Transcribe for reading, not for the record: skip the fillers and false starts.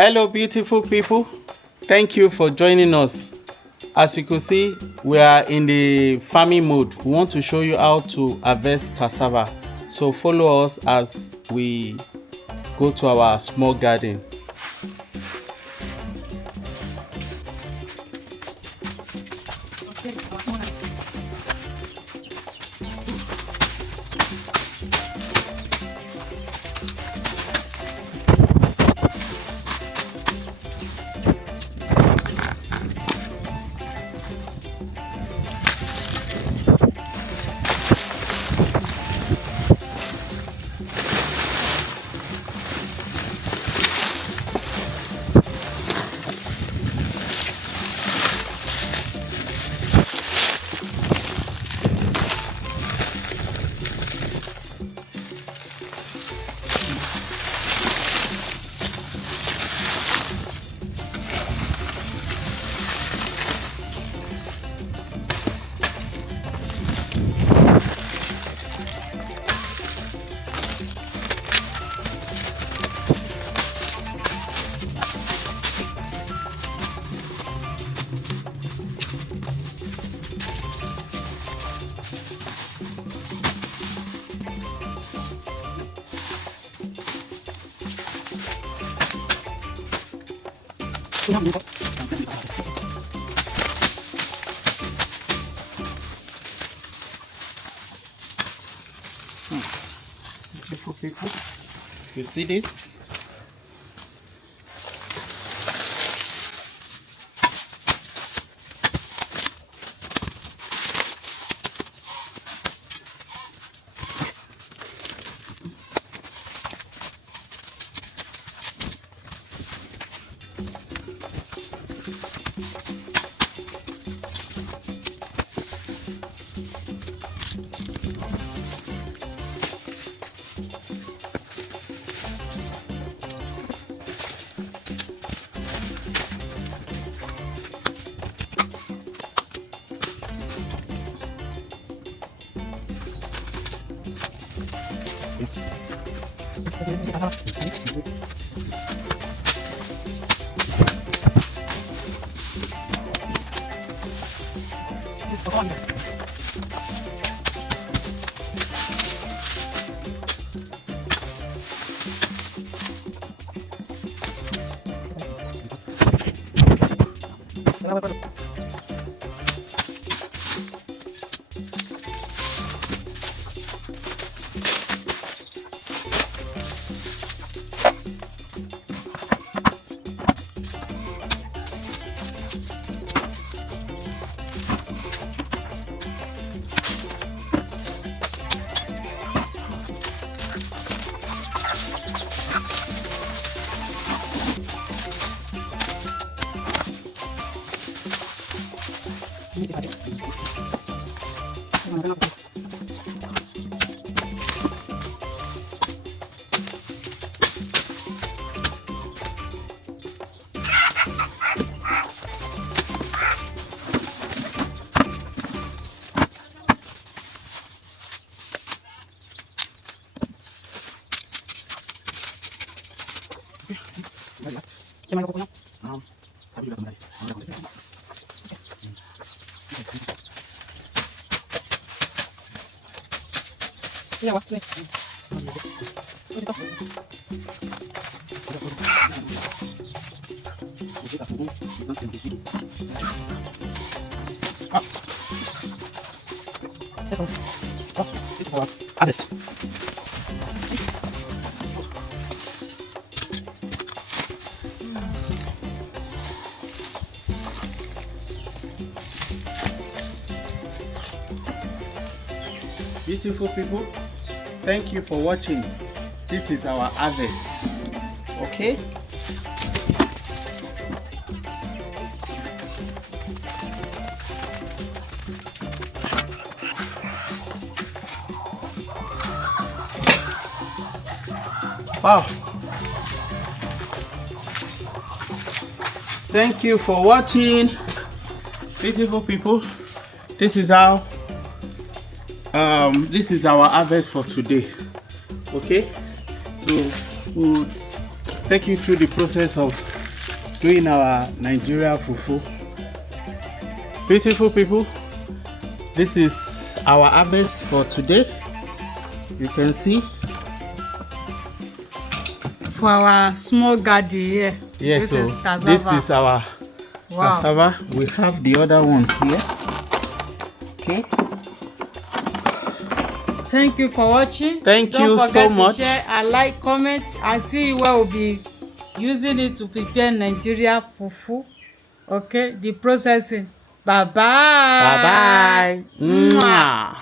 Hello, beautiful people. Thank you for joining us. As you can see, we are in the farming mode. We want to show you how to harvest cassava. So follow us as we go to our small garden. Beautiful people, you see this? This is our harvest. Beautiful people, thank you for watching. This is our harvest. Okay. Wow. Thank you for watching. Beautiful people, this is how this is our harvest for today. Okay, so we'll take you through the process of doing our Nigeria fufu. Beautiful people, this is our harvest for today. You can see for our small garden here. Yes, so this is our cassava. We have the other one here. Okay. Thank you for watching. Thank you so much. Don't forget to share and like, comment, and see where we'll be using it to prepare Nigeria fufu. Okay, the processing. Bye bye. Bye bye. Mwah.